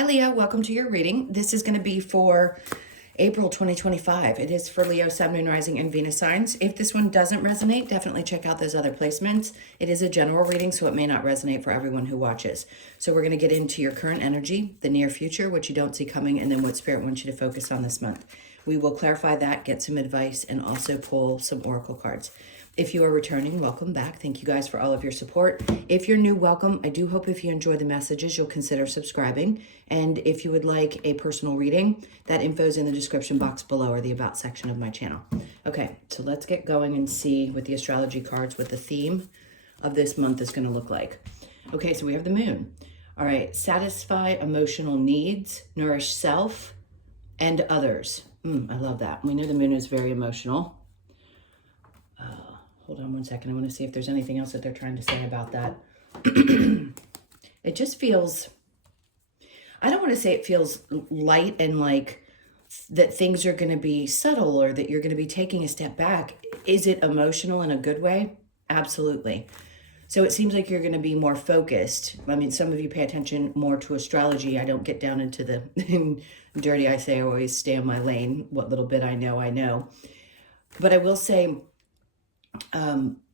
Hi, Leo. Welcome to your reading. This is going to be for April 2025. It is for Leo, Sun, Moon, Rising, and Venus signs. If this one doesn't resonate, definitely check out those other placements. It is a general reading, so it may not resonate for everyone who watches. So we're going to get into your current energy, the near future, what you don't see coming, and then what Spirit wants you to focus on this month. We will clarify that, get some advice, and also pull some oracle cards. If you are returning, welcome back. Thank you guys for all of your support. If you're new, welcome. I do hope if you enjoy the messages, you'll consider subscribing. And if you would like a personal reading, that info is in the description box below or the About section of my channel. Okay, so let's get going and see with the astrology cards what the theme of this month is going to look like. Okay, so we have the moon. All right, satisfy emotional needs, nourish self and others. I love that. We know the moon is very emotional. Hold on one second. I want to see if there's anything else that they're trying to say about that. It just feels, I don't want to say it feels light and like that things are going to be subtle or that you're going to be taking a step back. Is it emotional in a good way? Absolutely. So it seems like you're going to be more focused. I mean, some of you pay attention more to astrology. I don't get down into the dirty. I say I always stay in my lane. What little bit I know. But I will say,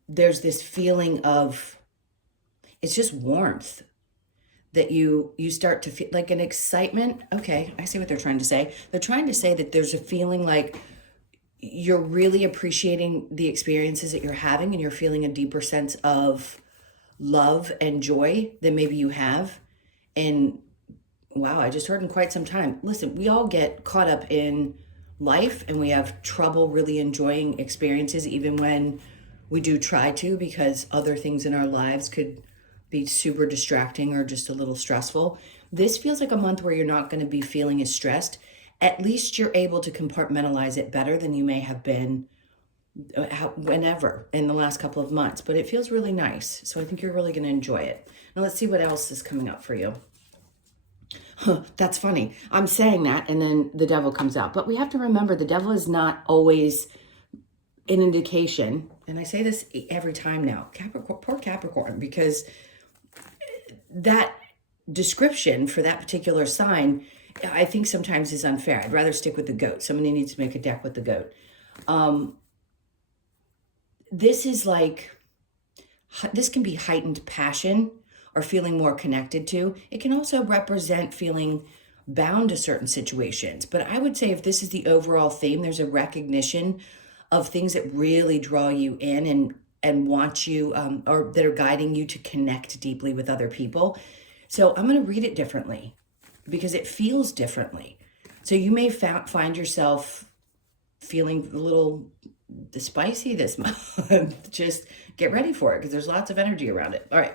there's this feeling of, it's just warmth that you start to feel like an excitement. Okay, I see what they're trying to say. They're trying to say that there's a feeling like you're really appreciating the experiences that you're having and you're feeling a deeper sense of love and joy than maybe you have. And wow, I just heard in quite some time. Listen, we all get caught up in life and we have trouble really enjoying experiences even when we do try to, because other things in our lives could be super distracting or just a little stressful. This feels like a month where you're not going to be feeling as stressed. At least you're able to compartmentalize it better than you may have been whenever in the last couple of months, but it feels really nice. So I think you're really going to enjoy it. Now let's see what else is coming up for you. That's funny. I'm saying that and then the devil comes out. But we have to remember the devil is not always an indication. And I say this every time now, Capricorn, poor Capricorn, because that description for that particular sign, I think sometimes is unfair. I'd rather stick with the goat. Somebody needs to make a deck with the goat. This is like, this can be heightened passion or feeling more connected to. It can also represent feeling bound to certain situations. But I would say if this is the overall theme, there's a recognition of things that really draw you in and want you, or that are guiding you to connect deeply with other people. So I'm going to read it differently because it feels differently. So you may find yourself feeling a little spicy this month. Just get ready for it because there's lots of energy around it. All right.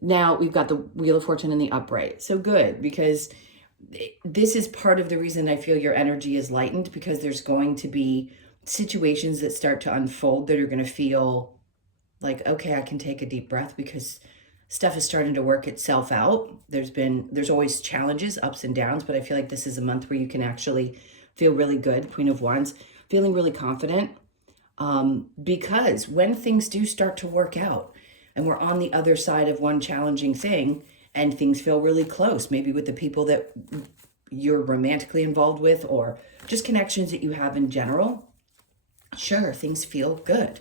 Now we've got the Wheel of Fortune in the upright. So good, because this is part of the reason I feel your energy is lightened, because there's going to be situations that start to unfold that are going to feel like, okay, I can take a deep breath because stuff is starting to work itself out. There's always challenges, ups and downs, but I feel like this is a month where you can actually feel really good. Queen of Wands, feeling really confident, because when things do start to work out, and we're on the other side of one challenging thing and things feel really close, maybe with the people that you're romantically involved with or just connections that you have in general, sure, things feel good.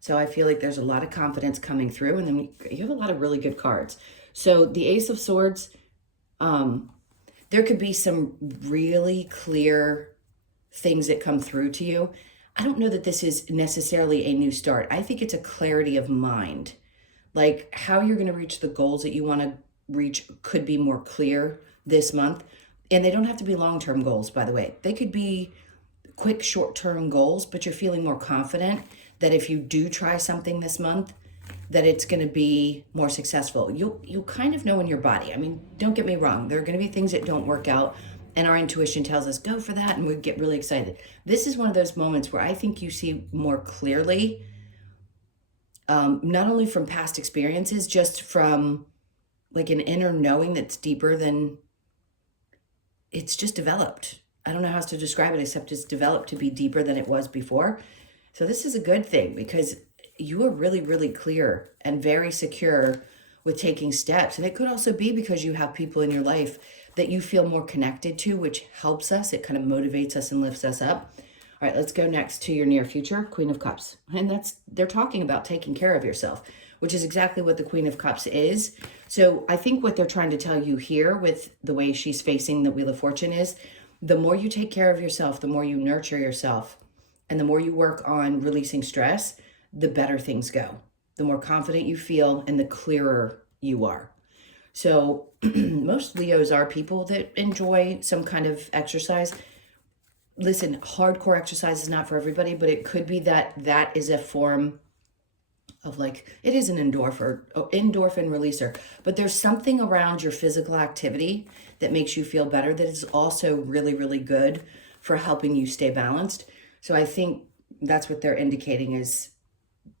So I feel like there's a lot of confidence coming through, and then you have a lot of really good cards. So the Ace of Swords, there could be some really clear things that come through to you. I don't know that this is necessarily a new start. I think it's a clarity of mind. Like how you're going to reach the goals that you want to reach could be more clear this month. And they don't have to be long-term goals, by the way. They could be quick, short-term goals, but you're feeling more confident that if you do try something this month, that it's going to be more successful. You'll kind of know in your body. I mean, don't get me wrong. There are going to be things that don't work out, and our intuition tells us, go for that, and we get really excited. This is one of those moments where I think you see more clearly, not only from past experiences, just from like an inner knowing that's deeper than, it's just developed. I don't know how else to describe it except it's developed to be deeper than it was before. So this is a good thing because you are really, really clear and very secure with taking steps. And it could also be because you have people in your life that you feel more connected to, which helps us. It kind of motivates us and lifts us up. All right, let's go next to your near future, Queen of Cups. And they're talking about taking care of yourself, which is exactly what the Queen of Cups is. So I think what they're trying to tell you here with the way she's facing the Wheel of Fortune is the more you take care of yourself, the more you nurture yourself, and the more you work on releasing stress, the better things go. The more confident you feel and the clearer you are. So most Leos are people that enjoy some kind of exercise. Listen, hardcore exercise is not for everybody, but it could be that that is a form of, like, it is an endorphin releaser, but there's something around your physical activity that makes you feel better that is also really, really good for helping you stay balanced. So I think that's what they're indicating is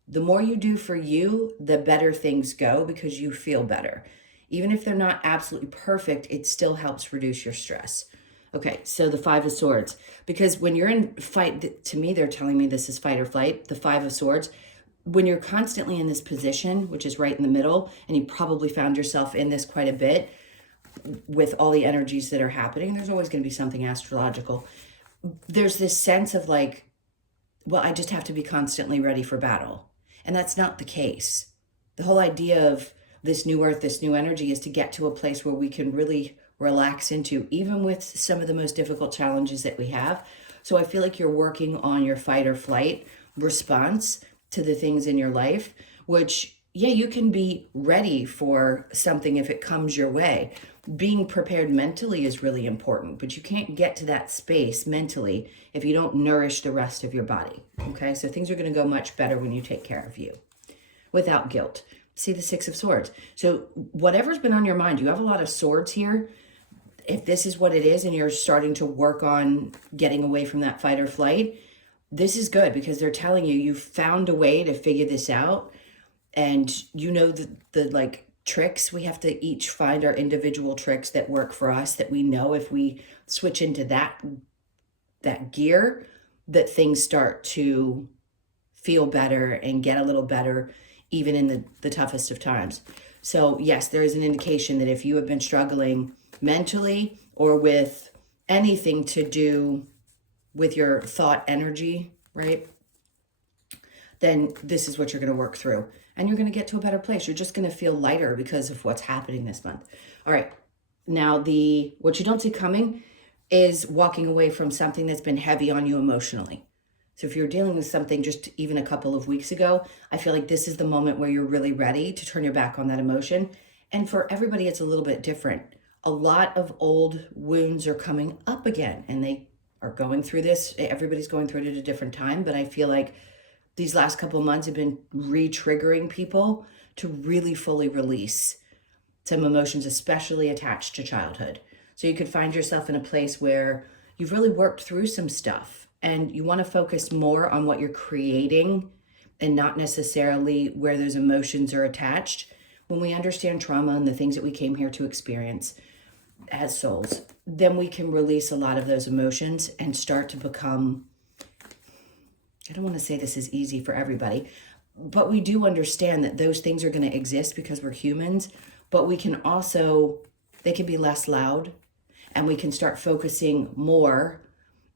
the more you do for you, the better things go because you feel better. Even if they're not absolutely perfect, it still helps reduce your stress. Okay, so the Five of Swords, because when you're in fight, to me, they're telling me this is fight or flight, the Five of Swords, when you're constantly in this position, which is right in the middle, and you probably found yourself in this quite a bit with all the energies that are happening, there's always going to be something astrological. There's this sense of like, well, I just have to be constantly ready for battle. And that's not the case. The whole idea of this new earth, this new energy is to get to a place where we can really relax into, even with some of the most difficult challenges that we have. So I feel like you're working on your fight or flight response to the things in your life, which, yeah, you can be ready for something if it comes your way. Being prepared mentally is really important, but you can't get to that space mentally if you don't nourish the rest of your body. Okay, so things are going to go much better when you take care of you without guilt. See the Six of Swords. So whatever's been on your mind, you have a lot of swords here. If this is what it is and you're starting to work on getting away from that fight or flight, this is good because they're telling you you've found a way to figure this out. And you know the like tricks. We have to each find our individual tricks that work for us, that we know if we switch into that gear, that things start to feel better and get a little better even in the toughest of times. So yes, there is an indication that if you have been struggling mentally or with anything to do with your thought energy, right, then this is what you're going to work through. And you're going to get to a better place. You're just going to feel lighter because of what's happening this month. All right. Now, what you don't see coming is walking away from something that's been heavy on you emotionally. So if you're dealing with something just even a couple of weeks ago, I feel like this is the moment where you're really ready to turn your back on that emotion. And for everybody, it's a little bit different. A lot of old wounds are coming up again, and they are going through this. Everybody's going through it at a different time, but I feel like these last couple of months have been re-triggering people to really fully release some emotions, especially attached to childhood. So you could find yourself in a place where you've really worked through some stuff and you want to focus more on what you're creating and not necessarily where those emotions are attached. When we understand trauma and the things that we came here to experience as souls, then we can release a lot of those emotions and start to become, I don't want to say this is easy for everybody, but we do understand that those things are going to exist because we're humans, but we can also, they can be less loud and we can start focusing more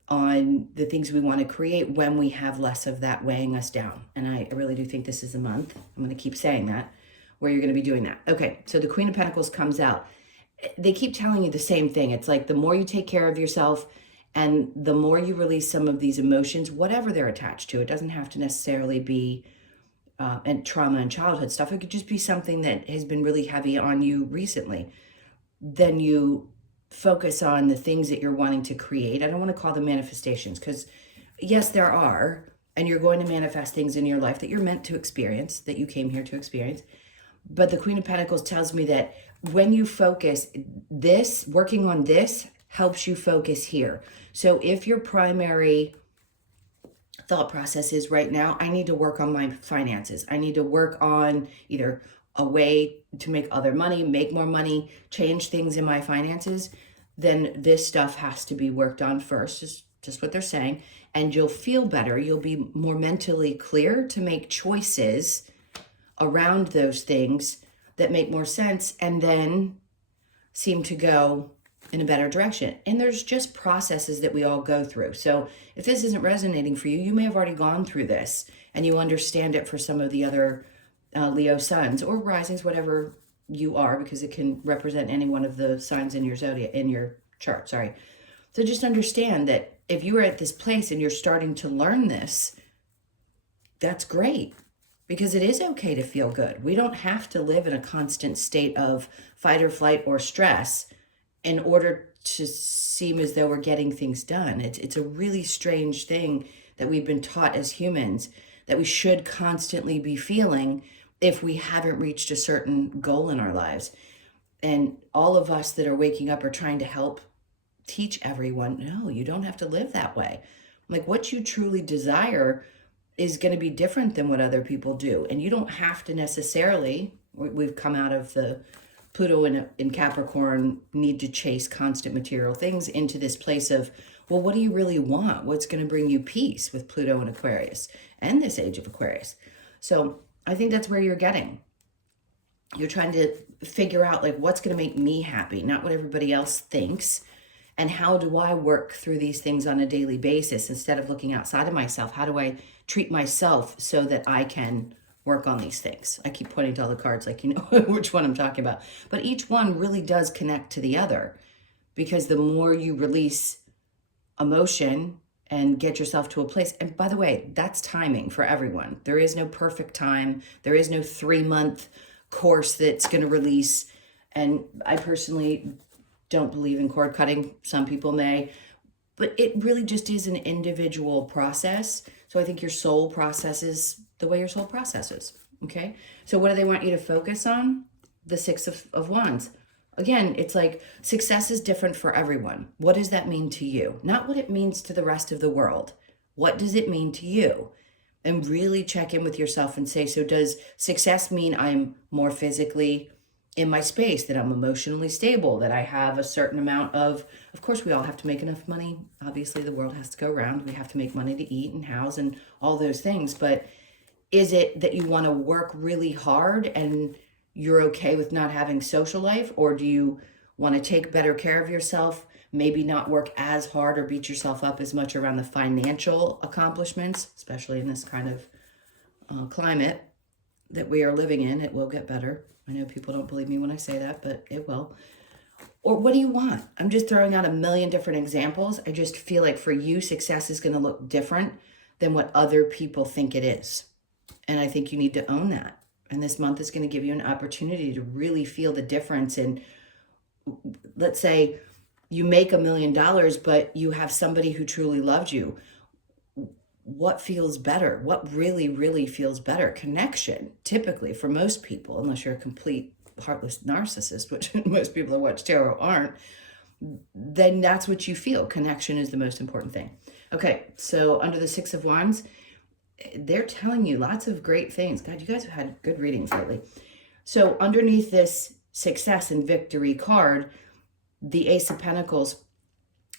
on the things we want to create when we have less of that weighing us down. And I really do think this is a month, I'm going to keep saying that, where you're going to be doing that. Okay, so the Queen of Pentacles comes out. They keep telling you the same thing. It's like the more you take care of yourself and the more you release some of these emotions, whatever they're attached to, it doesn't have to necessarily be and trauma and childhood stuff. It could just be something that has been really heavy on you recently. Then you focus on the things that you're wanting to create. I don't want to call them manifestations because yes, there are, and you're going to manifest things in your life that you're meant to experience, that you came here to experience. But the Queen of Pentacles tells me that when you focus this, working on this helps you focus here. So if your primary thought process is right now, I need to work on my finances. I need to work on either a way to make other money, make more money, change things in my finances, then this stuff has to be worked on first, is just what they're saying. And you'll feel better. You'll be more mentally clear to make choices around those things that make more sense and then seem to go in a better direction. And there's just processes that we all go through. So if this isn't resonating for you, you may have already gone through this and you understand it for some of the other Leo suns or risings, whatever you are, because it can represent any one of the signs in your zodiac, in your chart, sorry. So just understand that if you are at this place and you're starting to learn this, that's great, because it is okay to feel good. We don't have to live in a constant state of fight or flight or stress in order to seem as though we're getting things done. It's a really strange thing that we've been taught as humans, that we should constantly be feeling if we haven't reached a certain goal in our lives. And all of us that are waking up are trying to help teach everyone, no, you don't have to live that way. Like, what you truly desire is going to be different than what other people do. And you don't have to necessarily, we've come out of the Pluto in Capricorn, need to chase constant material things, into this place of, well, what do you really want? What's going to bring you peace with Pluto and Aquarius and this age of Aquarius? So I think that's where you're getting. You're trying to figure out, like, what's going to make me happy, not what everybody else thinks. And how do I work through these things on a daily basis instead of looking outside of myself? How do I treat myself so that I can work on these things? I keep pointing to all the cards like you know which one I'm talking about. But each one really does connect to the other, because the more you release emotion and get yourself to a place, and by the way, that's timing for everyone. There is no perfect time. There is no 3-month course that's going to release. And I personally don't believe in cord cutting. Some people may, but it really just is an individual process. So I think your soul processes the way your soul processes. Okay. So what do they want you to focus on? The Six of Wands. Again, it's like success is different for everyone. What does that mean to you? Not what it means to the rest of the world. What does it mean to you? And really check in with yourself and say, so does success mean I'm more physically in my space, that I'm emotionally stable, that I have a certain amount of course, we all have to make enough money. Obviously, the world has to go around. We have to make money to eat and house and all those things. But is it that you want to work really hard and you're okay with not having social life? Or do you want to take better care of yourself, maybe not work as hard or beat yourself up as much around the financial accomplishments, especially in this kind of climate that we are living in? It will get better. I know people don't believe me when I say that, but it will. Or what do you want? I'm just throwing out a million different examples. I just feel like for you, success is going to look different than what other people think it is. And I think you need to own that. And this month is going to give you an opportunity to really feel the difference. And let's say you make $1 million, but you have somebody who truly loved you. What feels better? What really, really feels better? Connection, typically, for most people, unless you're a complete heartless narcissist, which most people that watch tarot aren't, then that's what you feel. Connection is the most important thing. Okay, so under the Six of Wands, they're telling you lots of great things. God, you guys have had good readings lately. So underneath this success and victory card, the Ace of Pentacles.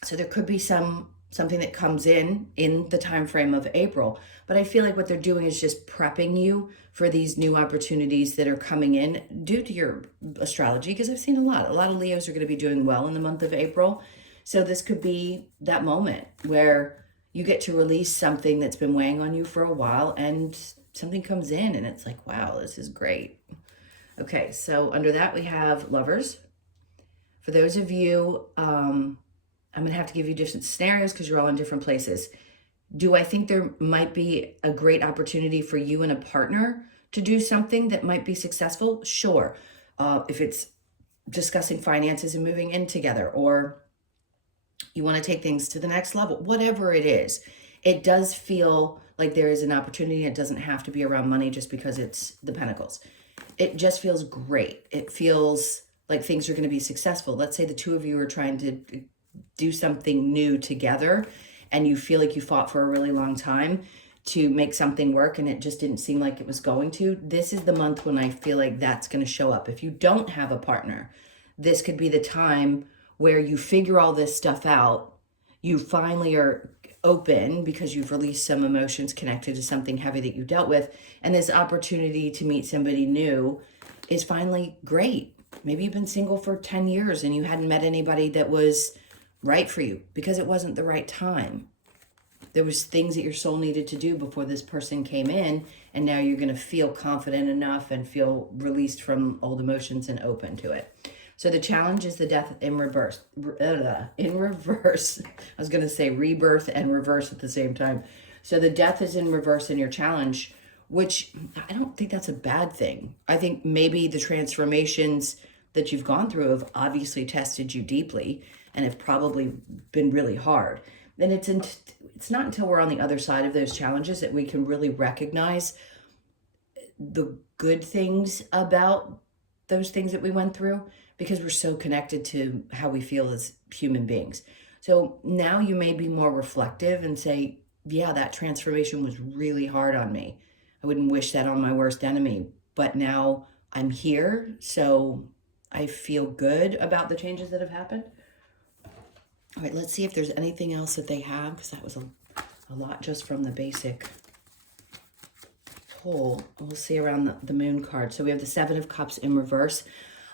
So there could be something that comes in the time frame of April, but I feel like what they're doing is just prepping you for these new opportunities that are coming in due to your astrology, because I've seen a lot of Leos are going to be doing well in the month of April. So this could be that moment where you get to release something that's been weighing on you for a while, and something comes in and it's like, wow, this is great. Okay, so under that we have Lovers. For those of you, I'm going to have to give you different scenarios because you're all in different places. Do I think there might be a great opportunity for you and a partner to do something that might be successful? Sure. If it's discussing finances and moving in together, or you want to take things to the next level, whatever it is, it does feel like there is an opportunity. It doesn't have to be around money just because it's the Pentacles. It just feels great. It feels like things are going to be successful. Let's say the two of you are trying to do something new together and you feel like you fought for a really long time to make something work and it just didn't seem like it was going to. This is the month when I feel like that's going to show up. If you don't have a partner, this could be the time where you figure all this stuff out. You finally are open because you've released some emotions connected to something heavy that you dealt with, and this opportunity to meet somebody new is finally great. Maybe you've been single for 10 years and you hadn't met anybody that was right for you because it wasn't the right time. There was things that your soul needed to do before this person came in, and now you're going to feel confident enough and feel released from old emotions and open to it. So the challenge is the death in reverse. In reverse. I was going to say rebirth and reverse at the same time. So the death is in reverse in your challenge, which I don't think that's a bad thing. I think maybe the transformations that you've gone through have obviously tested you deeply and have probably been really hard. And it's not until we're on the other side of those challenges that we can really recognize the good things about those things that we went through, because we're so connected to how we feel as human beings. So now you may be more reflective and say, yeah, that transformation was really hard on me. I wouldn't wish that on my worst enemy, but now I'm here, so I feel good about the changes that have happened. All right, let's see if there's anything else that they have, because that was a lot just from the basic pull. We'll see around the moon card. So we have the Seven of Cups in reverse.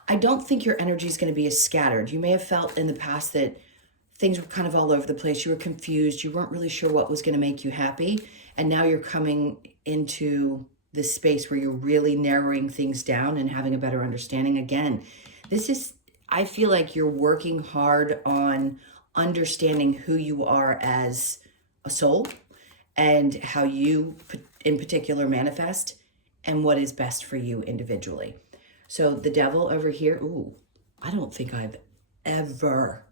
I don't think your energy is going to be as scattered. You may have felt in the past that things were kind of all over the place. You were confused. You weren't really sure what was going to make you happy. And now you're coming into this space where you're really narrowing things down and having a better understanding. Again, I feel like you're working hard on understanding who you are as a soul and how you in particular manifest and what is best for you individually. So the Devil over here, ooh, I don't think I've ever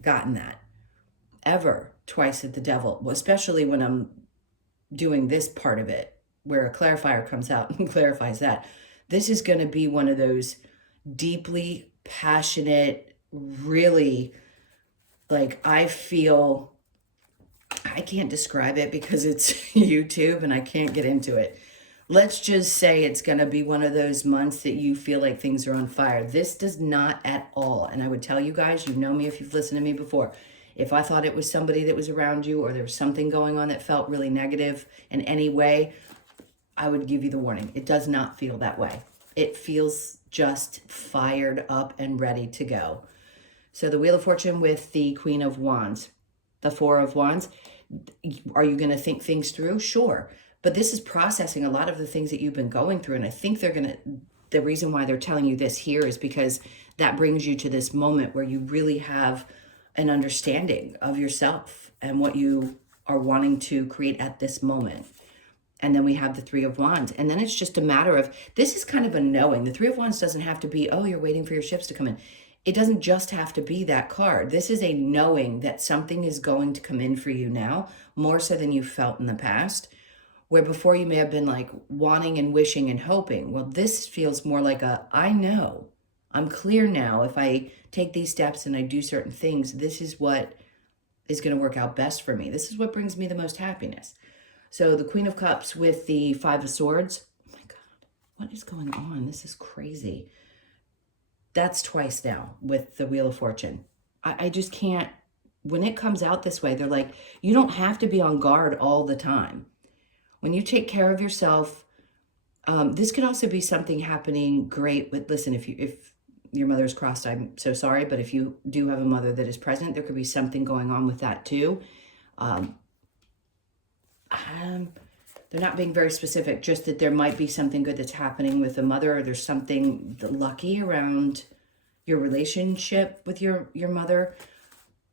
gotten that. Ever twice at the Devil, especially when I'm doing this part of it, where a clarifier comes out and clarifies that. This is going to be one of those deeply passionate, really, like, I can't describe it because it's YouTube and I can't get into it. Let's just say it's going to be one of those months that you feel like things are on fire. This does not at all. And I would tell you guys, you know me if you've listened to me before, if I thought it was somebody that was around you or there was something going on that felt really negative in any way, I would give you the warning. It does not feel that way. It feels just fired up and ready to go. So the Wheel of Fortune with the Queen of Wands, the Four of Wands. Are you going to think things through? Sure. But this is processing a lot of the things that you've been going through. And I think the reason why they're telling you this here is because that brings you to this moment where you really have an understanding of yourself and what you are wanting to create at this moment. And then we have the Three of Wands. And then it's just a matter of, this is kind of a knowing. The Three of Wands doesn't have to be, oh, you're waiting for your ships to come in. It doesn't just have to be that card. This is a knowing that something is going to come in for you now, more so than you felt in the past, where before you may have been like wanting and wishing and hoping. Well, this feels more like I know, I'm clear now. If I take these steps and I do certain things, this is what is going to work out best for me. This is what brings me the most happiness. So the Queen of Cups with the Five of Swords. Oh my God, what is going on? This is crazy. That's twice now with the Wheel of Fortune. I just can't, when it comes out this way, they're like, you don't have to be on guard all the time. When you take care of yourself, this could also be something happening great with, listen, if your mother is crossed, I'm so sorry, but if you do have a mother that is present, there could be something going on with that too. They're not being very specific, just that there might be something good that's happening with a mother, or there's something lucky around your relationship with your mother.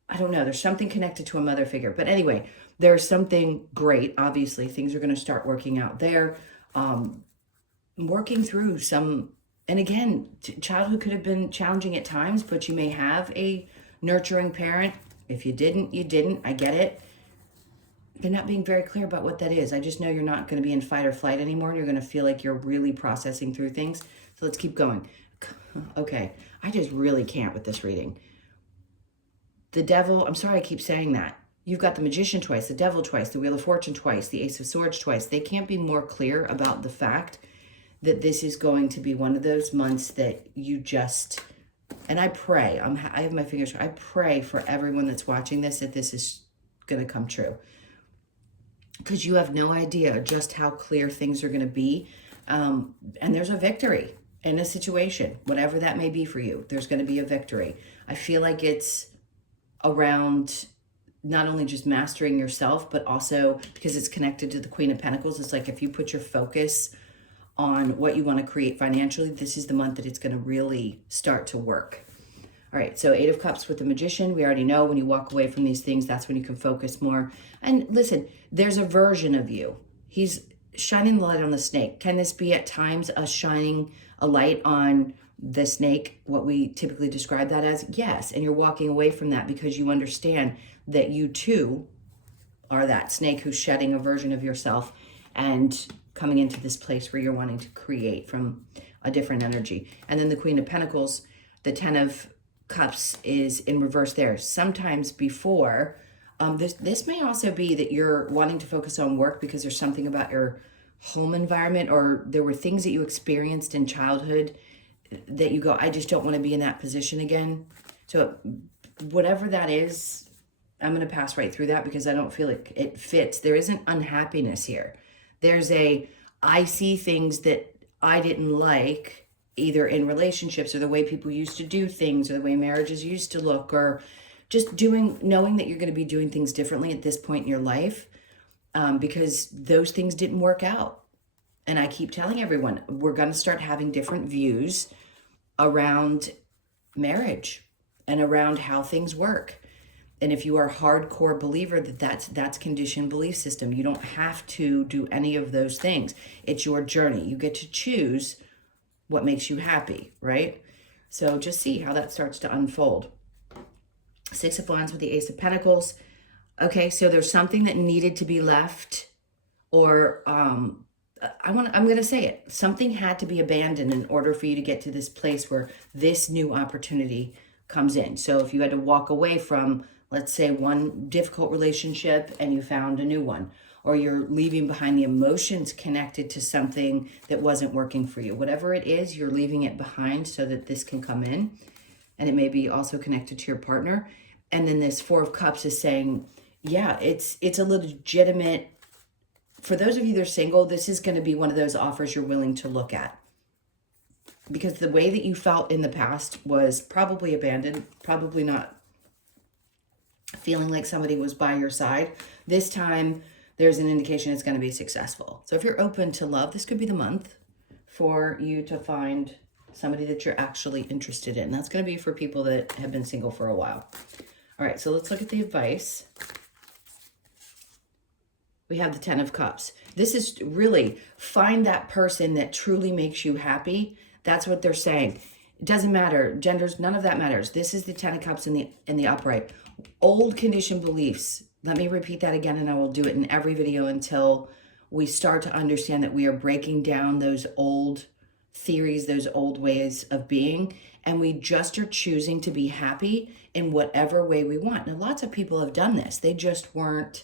I don't know. There's something connected to a mother figure. But anyway, there's something great. Obviously, things are going to start working out there. Working through some, and again, childhood could have been challenging at times, but you may have a nurturing parent. If you didn't, you didn't. I get it. They're not being very clear about what that is. I just know you're not going to be in fight or flight anymore. You're going to feel like you're really processing through things. So let's keep going. Okay. I just really can't with this reading. The Devil, I'm sorry I keep saying that. You've got the Magician twice, the Devil twice, the Wheel of Fortune twice, the Ace of Swords twice. They can't be more clear about the fact that this is going to be one of those months that you just, and I pray, I have my fingers, I pray for everyone that's watching this that this is going to come true. Because you have no idea just how clear things are going to be. And there's a victory. in a situation, whatever that may be for you. There's going to be a victory. I feel like it's around not only just mastering yourself, but also because it's connected to the Queen of Pentacles. It's like if you put your focus on what you want to create financially, this is the month that it's going to really start to work. All right, so 8 of Cups with the Magician. We already know when you walk away from these things, that's when you can focus more. And listen, there's a version of you. He's shining the light on the snake. Can this be at times us shining a light on the snake, what we typically describe that as? Yes, and you're walking away from that because you understand that you too are that snake who's shedding a version of yourself and coming into this place where you're wanting to create from a different energy. And then the Queen of Pentacles, the 10 of Cups is in reverse there. Sometimes before, this may also be that you're wanting to focus on work because there's something about your home environment, or there were things that you experienced in childhood that you go, I just don't want to be in that position again. So whatever that is, I'm going to pass right through that because I don't feel like it fits. There isn't unhappiness here. There's I see things that I didn't like, either in relationships or the way people used to do things or the way marriages used to look, or just knowing that you're going to be doing things differently at this point in your life because those things didn't work out. And I keep telling everyone, we're going to start having different views around marriage and around how things work. And if you are a hardcore believer that's conditioned belief system, you don't have to do any of those things. It's your journey. You get to choose what makes you happy, right? So just see how that starts to unfold. 6 of Wands with the Ace of Pentacles. Okay, so there's something that needed to be left, or I'm going to say it. Something had to be abandoned in order for you to get to this place where this new opportunity comes in. So if you had to walk away from, let's say, one difficult relationship and you found a new one, or you're leaving behind the emotions connected to something that wasn't working for you. Whatever it is, you're leaving it behind so that this can come in. And it may be also connected to your partner. And then this 4 of Cups is saying, yeah, it's a legitimate, for those of you that are single, this is going to be one of those offers you're willing to look at. Because the way that you felt in the past was probably abandoned, probably not feeling like somebody was by your side. This time, there's an indication it's going to be successful. So if you're open to love, this could be the month for you to find somebody that you're actually interested in. That's going to be for people that have been single for a while. All right, so let's look at the advice. We have the 10 of Cups. This is really find that person that truly makes you happy. That's what they're saying. It doesn't matter. Genders, none of that matters. This is the 10 of Cups in the upright. Old conditioned beliefs. Let me repeat that again, and I will do it in every video until we start to understand that we are breaking down those old theories, those old ways of being, and we just are choosing to be happy in whatever way we want. Now, lots of people have done this. They just weren't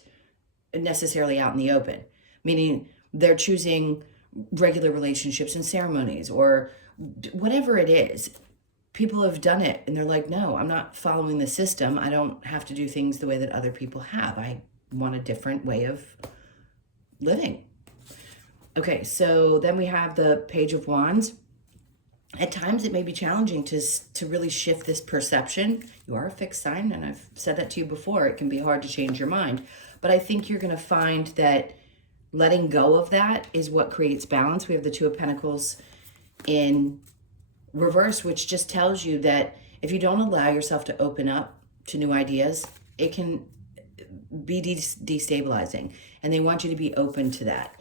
necessarily out in the open, meaning they're choosing regular relationships and ceremonies or whatever it is. People have done it and they're like, no, I'm not following the system. I don't have to do things the way that other people have. I want a different way of living. Okay, so then we have the Page of Wands. At times it may be challenging to really shift this perception. You are a fixed sign, and I've said that to you before. It can be hard to change your mind. But I think you're going to find that letting go of that is what creates balance. We have the 2 of Pentacles in reverse, which just tells you that if you don't allow yourself to open up to new ideas, it can be destabilizing. And they want you to be open to that.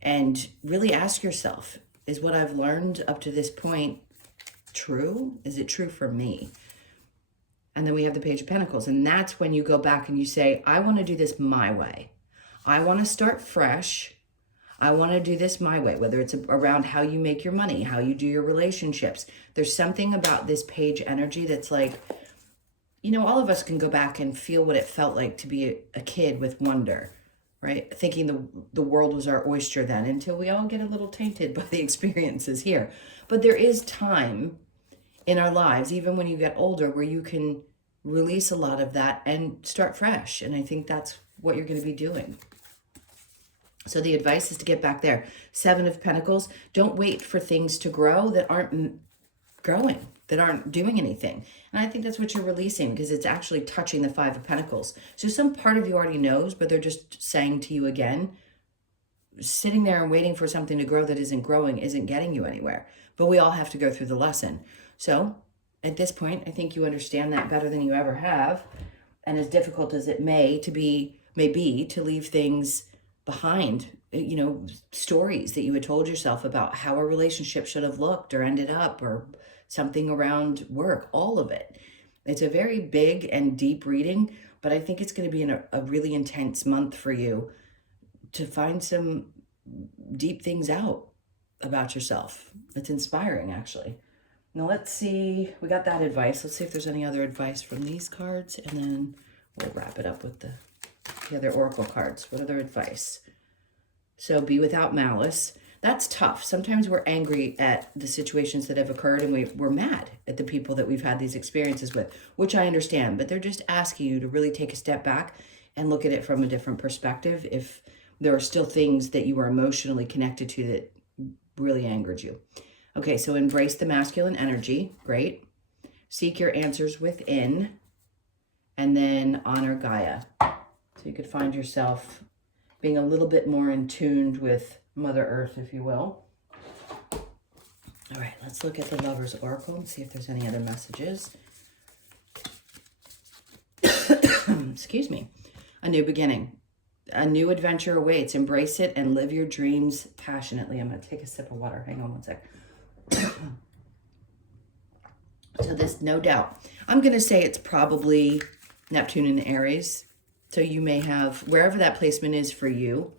And really ask yourself, is what I've learned up to this point true? Is it true for me? And then we have the Page of Pentacles. And that's when you go back and you say, I want to do this my way. I want to start fresh. I want to do this my way, whether it's around how you make your money, how you do your relationships. There's something about this page energy that's like, you know, all of us can go back and feel what it felt like to be a kid with wonder, right? Thinking the world was our oyster then, until we all get a little tainted by the experiences here. But there is time in our lives, even when you get older, where you can release a lot of that and start fresh. And I think that's what you're going to be doing. So the advice is to get back there. Seven of Pentacles. Don't wait for things to grow that aren't growing, that aren't doing anything. And I think that's what you're releasing, because it's actually touching the Five of Pentacles. So some part of you already knows, but they're just saying to you again, sitting there and waiting for something to grow that isn't growing isn't getting you anywhere. But we all have to go through the lesson. So at this point, I think you understand that better than you ever have. And as difficult as it may be to leave things behind, you know, stories that you had told yourself about how a relationship should have looked or ended up, or something around work, all of it. It's a very big and deep reading, but I think it's going to be a really intense month for you to find some deep things out about yourself. It's inspiring, actually. Now let's see, we got that advice. Let's see if there's any other advice from these cards, and then we'll wrap it up with the other oracle cards. What other advice? So be without malice. That's tough. Sometimes we're angry at the situations that have occurred, and we're mad at the people that we've had these experiences with, which I understand, but they're just asking you to really take a step back and look at it from a different perspective. If there are still things that you were emotionally connected to that really angered you. Okay, so embrace the masculine energy. Great. Seek your answers within, and then honor Gaia. So you could find yourself being a little bit more in tune with Mother Earth, if you will. All right, let's look at the Lover's Oracle and see if there's any other messages. Excuse me. A new beginning. A new adventure awaits. Embrace it and live your dreams passionately. I'm going to take a sip of water. Hang on one sec. So this, no doubt, I'm going to say it's probably Neptune in Aries. So you may have, wherever that placement is for you,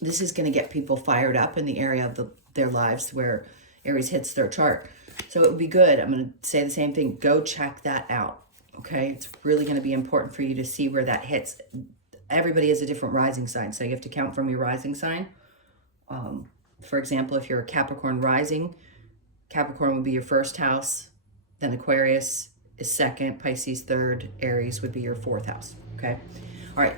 this is going to get people fired up in the area of their lives where Aries hits their chart. So it would be good. I'm going to say the same thing. Go check that out. Okay. It's really going to be important for you to see where that hits. Everybody has a different rising sign, so you have to count from your rising sign. For example, if you're a Capricorn rising, Capricorn would be your first house, then Aquarius is second, Pisces third, Aries would be your fourth house, okay? All right,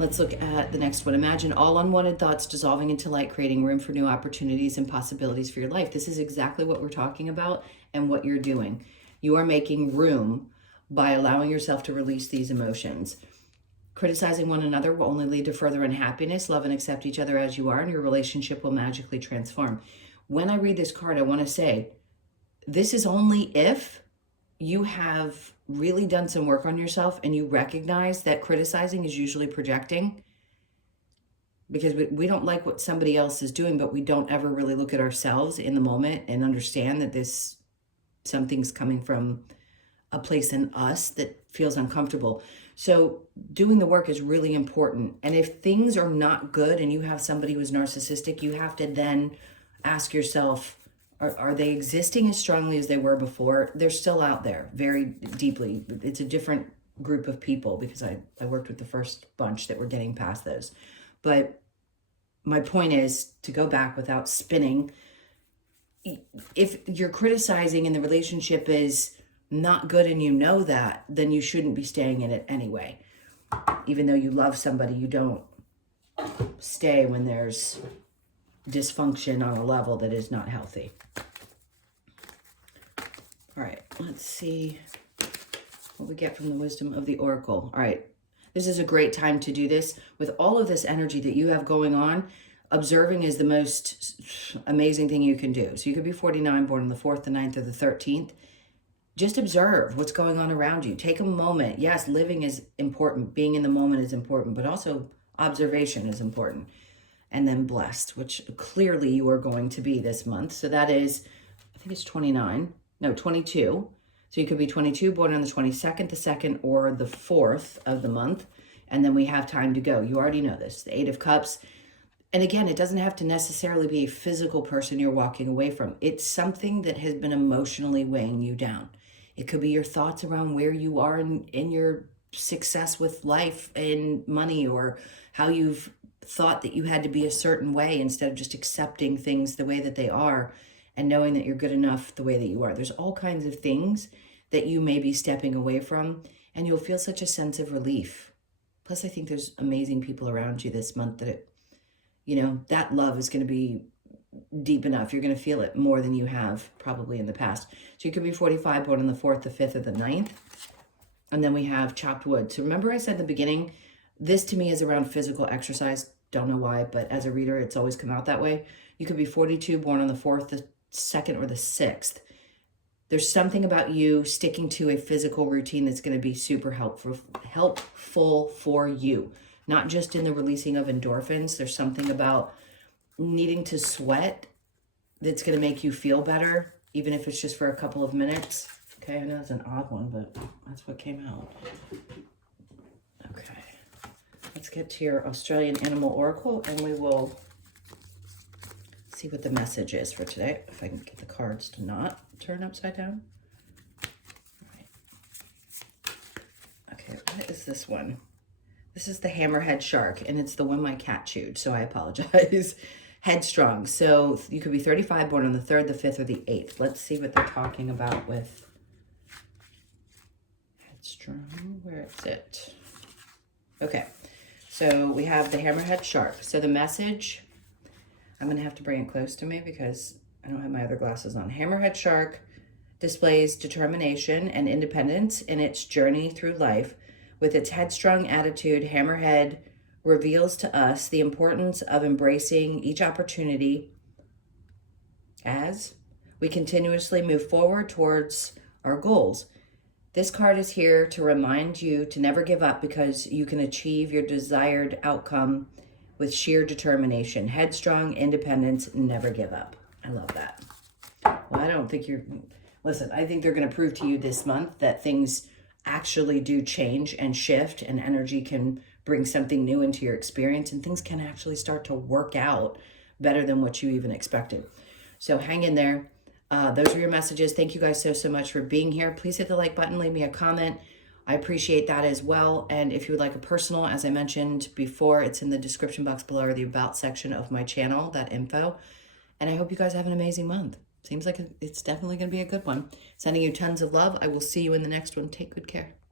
let's look at the next one. Imagine all unwanted thoughts dissolving into light, creating room for new opportunities and possibilities for your life. This is exactly what we're talking about and what you're doing. You are making room by allowing yourself to release these emotions. Criticizing one another will only lead to further unhappiness. Love and accept each other as you are, and your relationship will magically transform. When I read this card, I want to say, this is only if you have really done some work on yourself and you recognize that criticizing is usually projecting, because we don't like what somebody else is doing, but we don't ever really look at ourselves in the moment and understand that something's coming from a place in us that feels uncomfortable. So doing the work is really important. And if things are not good and you have somebody who's narcissistic, you have to then ask yourself, are they existing as strongly as they were before? They're still out there very deeply. It's a different group of people, because I worked with the first bunch that were getting past those. But my point is to go back without spinning. If you're criticizing and the relationship is not good and you know that, then you shouldn't be staying in it anyway. Even though you love somebody, you don't stay when there's dysfunction on a level that is not healthy. All right, let's see what we get from the wisdom of the Oracle. All right, this is a great time to do this. With all of this energy that you have going on, observing is the most amazing thing you can do. So you could be 49, born on the 4th, the 9th, or the 13th. Just observe what's going on around you. Take a moment. Yes, living is important. Being in the moment is important, but also observation is important. And then blessed, which clearly you are going to be this month. So that is, I think it's 22. So you could be 22, born on the 22nd, the 2nd, or the 4th of the month. And then we have time to go. You already know this. The 8 of Cups. And again, it doesn't have to necessarily be a physical person you're walking away from. It's something that has been emotionally weighing you down. It could be your thoughts around where you are in your success with life and money, or how you've thought that you had to be a certain way instead of just accepting things the way that they are and knowing that you're good enough the way that you are. There's all kinds of things that you may be stepping away from, and you'll feel such a sense of relief. Plus, I think there's amazing people around you this month that that love is going to be deep enough. You're going to feel it more than you have probably in the past. So you could be 45, born on the 4th, the 5th, or the 9th. And then we have chopped wood. So remember I said in the beginning, this to me is around physical exercise. Don't know why, but as a reader, it's always come out that way. You could be 42, born on the 4th, the 2nd, or the 6th. There's something about you sticking to a physical routine that's going to be super helpful for you. Not just in the releasing of endorphins. There's something about needing to sweat that's going to make you feel better, even if it's just for a couple of minutes. Okay, I know that's an odd one, but that's what came out. Okay, let's get to your Australian Animal Oracle, and we will see what the message is for today. If I can get the cards to not turn upside down. All right. Okay, what is this one? This is the hammerhead shark, and it's the one my cat chewed, so I apologize. Headstrong. So you could be 35, born on the 3rd, the 5th, or the 8th. Let's see what they're talking about with headstrong. Where is it? Okay, so we have the hammerhead shark. So the message, I'm going to have to bring it close to me because I don't have my other glasses on. Hammerhead shark displays determination and independence in its journey through life. With its headstrong attitude, Hammerhead reveals to us the importance of embracing each opportunity as we continuously move forward towards our goals. This card is here to remind you to never give up because you can achieve your desired outcome with sheer determination. Headstrong, independence, never give up. I love that. Well, I don't think listen, I think they're going to prove to you this month that things actually do change and shift, and energy can bring something new into your experience, and things can actually start to work out better than what you even expected. So hang in there. Those are your messages. Thank you guys so much for being here. Please hit the like button, leave me a comment. I appreciate that as well. And if you would like a personal, as I mentioned before, it's in the description box below, or the about section of my channel, that info. And I hope you guys have an amazing month. Seems like it's definitely going to be a good one. Sending you tons of love. I will see you in the next one. Take good care.